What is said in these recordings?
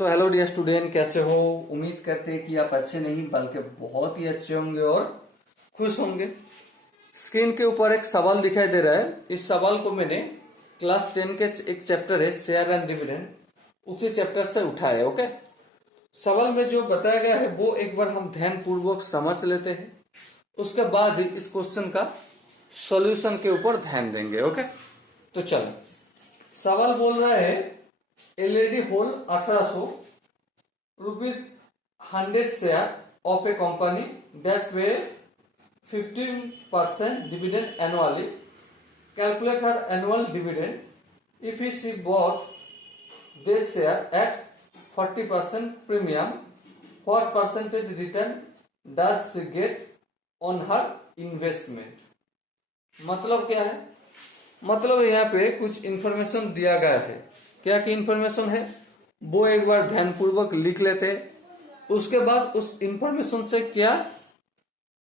Hello dear student, कैसे हो? उम्मीद करते हैं कि आप अच्छे नहीं बल्कि बहुत ही अच्छे होंगे और खुश होंगे। स्क्रीन के ऊपर एक सवाल दिखाई दे रहा है। इस सवाल को मैंने क्लास 10 के एक चैप्टर है शेयर एंड डिविडेंड, उसी चैप्टर से उठाया है। ओके, सवाल में जो बताया गया है वो एक बार हम ध्यान पूर्वक समझ लेते हैं, उसके बाद ही इस क्वेश्चन का सॉल्यूशन के ऊपर ध्यान देंगे। ओके, तो चलो, सवाल बोल रहा है LED whole 1800 rupees 100 share of a company that pay 15% dividend annually. Calculate her annual dividend if she bought their share at 40% premium. What percentage return does she get on her investment? मतलब क्या है? मतलब यहाँ पे कुछ information दिया गया है। क्या की इंफॉर्मेशन है वो एक बार ध्यानपूर्वक लिख लेते हैं। उसके बाद उस इंफॉर्मेशन से क्या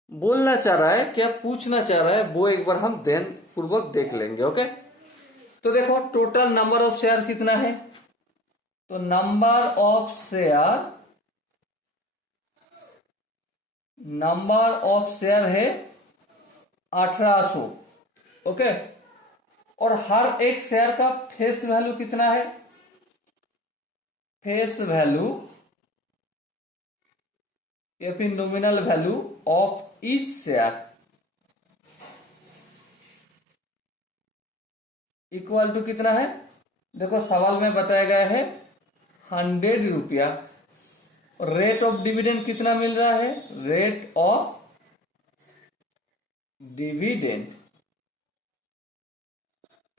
बोलना चाह रहा है, क्या पूछना चाह रहा है, वो एक बार हम ध्यानपूर्वक देख लेंगे। ओके, तो देखो टोटल नंबर ऑफ शेयर कितना है। तो नंबर ऑफ शेयर है 1800। ओके, और हर एक शेयर का फेस वैल्यू कितना है? फेस वैल्यू या फिर nominal value of each share equal to कितना है? देखो सवाल में बताया गया है 100 रुपया। रेट ऑफ डिविडेंड कितना मिल रहा है? रेट ऑफ डिविडेंड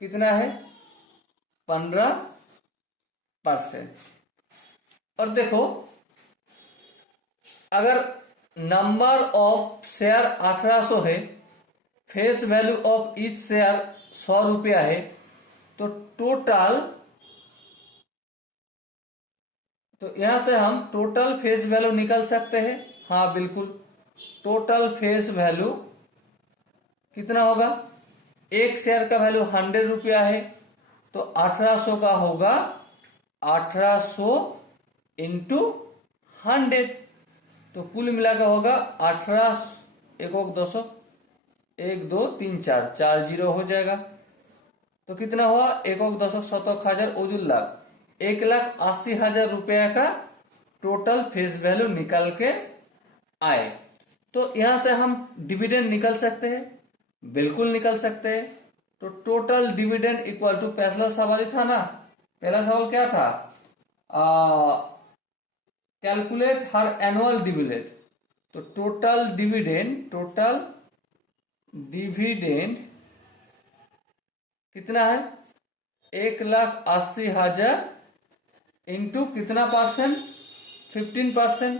कितना है? 15%। और देखो अगर नंबर ऑफ शेयर 1800 है, face value of each share 100 रुपया है, तो यहां से हम टोटल फेस वैल्यू निकल सकते हैं। हाँ बिल्कुल, टोटल फेस वैल्यू कितना होगा? एक शेयर का वैल्यू 100 रुपया है, तो 1800 का होगा 1800 इंटू 100, तो कुल मिलाकर होगा 18 एक 200 1 2 3 4 4 जीरो हो जाएगा। तो कितना हुआ? 1 200 शतक हजार ओजुल लाख 1,80,000 रुपया का टोटल फेस वैल्यू निकल के आए। तो यहां से हम डिविडेंड निकल सकते हैं, बिल्कुल निकल सकते हैं। तो टोटल डिविडेंड इक्वल टू, पहला सवाल ही था ना, पहला सवाल क्या था? कैलकुलेट हर एनुअल डिविडेंड। तो टोटल डिविडेंड कितना है? 1,80,000 इंटू कितना परसेंट? 15%।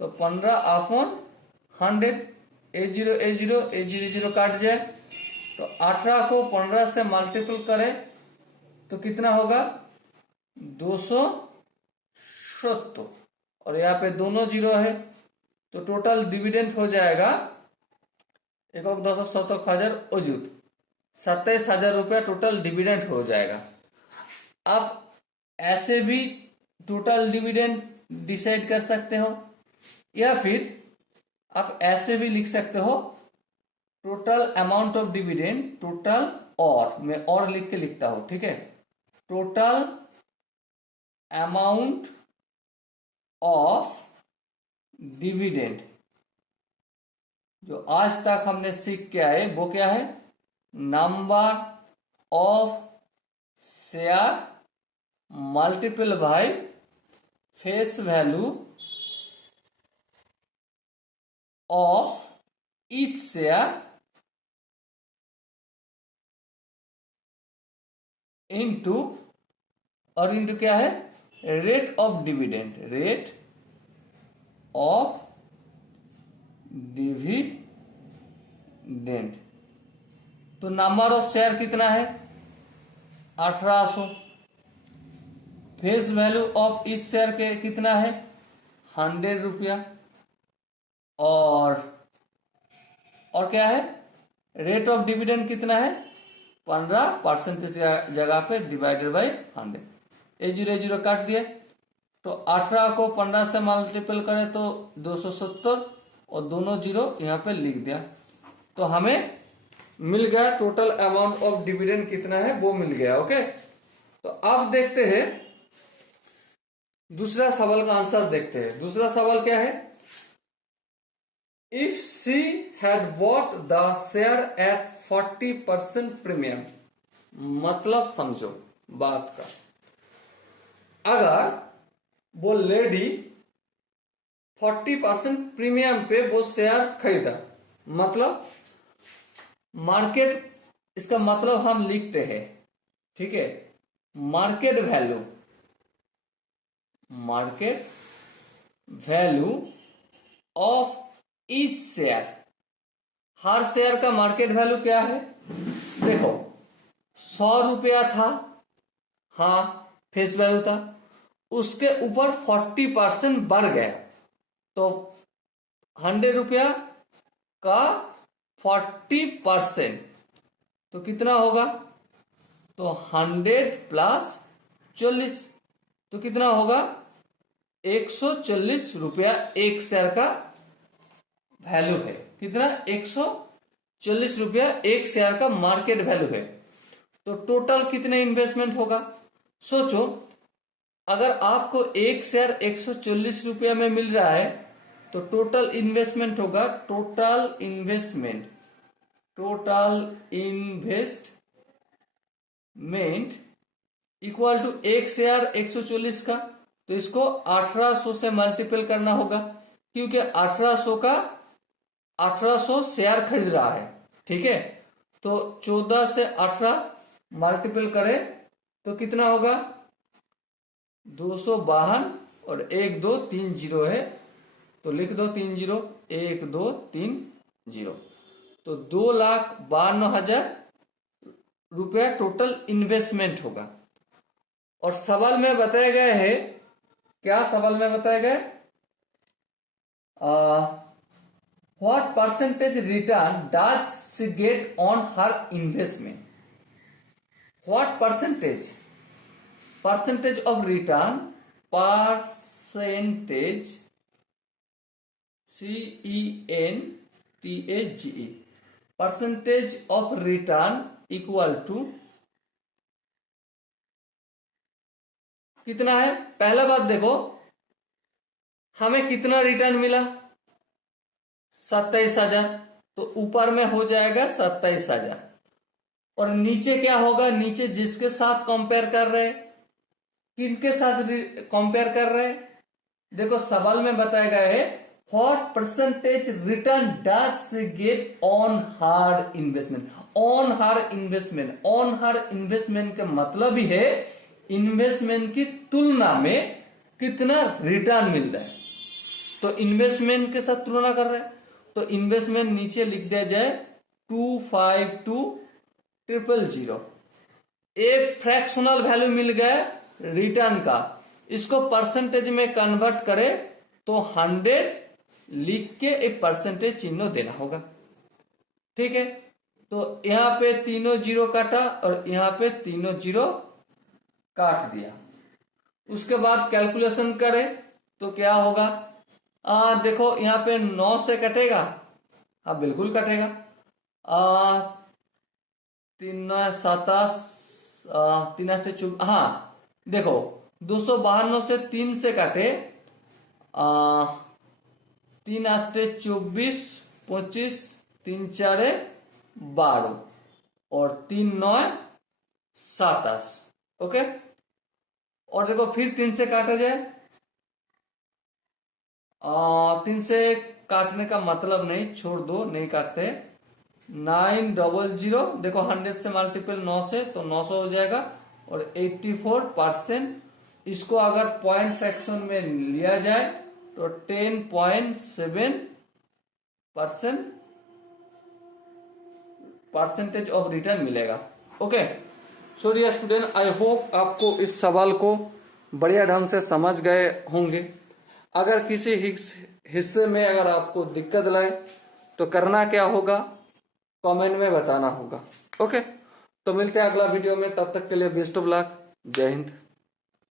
तो 15/100, A0 काट जाए, तो 18 को 15 से मल्टीपल करें तो कितना होगा? 270। और यहाँ पे दोनों जीरो है, तो टोटल डिविडेंड हो जाएगा 1,10,000 अजूत 27,000 रुपया टोटल डिविडेंड हो जाएगा। आप ऐसे भी टोटल डिविडेंड डिसाइड कर सकते हो, या फिर आप ऐसे भी लिख सकते हो total amount of dividend, total, और मैं और लिख के लिखता हूं, ठीक है? टोटल अमाउंट ऑफ डिविडेंड जो आज तक हमने सीख के आए वो क्या है? Number of share multiple by face value of each share into, और इंटू क्या है? Rate of dividend, rate of dividend. तो नंबर ऑफ शेयर कितना है? 1800। Face value of each share के कितना है? 100 रुपया। और क्या है? रेट ऑफ डिविडेंड कितना है? 15% जगह पे डिवाइडेड बाई 100। A0 काट दिए, तो 18 को 15 से मल्टीपल करें तो 270 और दोनों जीरो यहाँ पे लिख दिया। तो हमें मिल गया टोटल अमाउंट ऑफ डिविडेंड कितना है वो मिल गया। ओके, तो अब देखते हैं दूसरा सवाल का आंसर देखते हैं। दूसरा सवाल क्या है? If she had bought the share eight 40% premium, मतलब समझो बात का। अगर वो लेडी 40% प्रीमियम पे वो शेयर खरीदा, मतलब मार्केट, इसका मतलब हम लिखते हैं, ठीक है, market value of each share. Her share का मार्केट वैल्यू क्या है? देखो 100 रुपया था, हाँ फेस वैल्यू था, उसके ऊपर 40% बढ़ गया तो 100 रुपया का 40% तो कितना होगा? तो 100 प्लस 40 तो कितना होगा? 140 रुपया एक शेयर का वैल्यू है। कितना? 140 रुपया एक शेयर का मार्केट वैल्यू है। तो टोटल कितने इन्वेस्टमेंट होगा? सोचो, अगर आपको एक शेयर 140 रुपया में मिल रहा है तो टोटल इन्वेस्टमेंट होगा, टोटल इन्वेस्टमेंट इक्वल टू एक शेयर 140 का, तो इसको 1800 से मल्टीपल करना होगा, क्योंकि 1800 शेयर खरीद रहा है, ठीक है। तो 14 से 18 मल्टीपल करें तो कितना होगा? 252 और 1 2 3 जीरो है तो लिख दो 3 जीरो, 1 2 3 जीरो, तो 2,52,000 रुपया टोटल इन्वेस्टमेंट होगा। और सवाल में बताया गया है, क्या सवाल में बताया गया? What percentage return does she get on her investment? What percentage of return, percentage CENTAGE, percentage of return equal to कितना है? पहला बात देखो, हमें कितना रिटर्न मिला? 27,000, तो ऊपर में हो जाएगा 27,000 और नीचे क्या होगा? नीचे जिसके साथ कंपेयर कर रहे हैं, किनके साथ कंपेयर कर रहे हैं? देखो सवाल में बताया गया है what percentage return does she get on her investment. On her investment का मतलब ही है इन्वेस्टमेंट की तुलना में कितना रिटर्न मिल रहा है। तो इन्वेस्टमेंट के साथ तुलना कर रहे हैं, तो इन्वेस्टमेंट नीचे लिख दिया जाए 252,000। एक फ्रैक्शनल वैल्यू मिल गया रिटर्न का, इसको परसेंटेज में कन्वर्ट करें तो 100 लिख के एक परसेंटेज चिन्ह देना होगा, ठीक है। तो यहां पे तीनों जीरो काटा और यहां पे तीनों जीरो काट दिया। उसके बाद कैलकुलेशन करें तो क्या होगा? देखो यहां पे 9 से कटेगा, हाँ बिल्कुल कटेगा। 3 7 3 8 हाँ देखो 252 से 3 से काटे, 3 8 24 25 3 4 12 और 3 9 27। ओके, और देखो फिर 3 से काटा जाए, 3 से काटने का मतलब नहीं, छोड़ दो, नहीं काटते। 900, देखो 100 से मल्टीपल 9 से तो 900 हो जाएगा और 84%। इसको अगर पॉइंट फ्रैक्शन में लिया जाए तो 10.7% परसेंटेज ऑफ रिटर्न मिलेगा। Okay, so dear student, I hope आपको इस सवाल को बढ़िया ढंग से समझ गए होंगे। अगर किसी हिस्से में अगर आपको दिक्कत लाए तो करना क्या होगा? कमेंट में बताना होगा। ओके, तो मिलते हैं अगला वीडियो में, तब तक के लिए बेस्ट ऑफ लक। जय हिंद।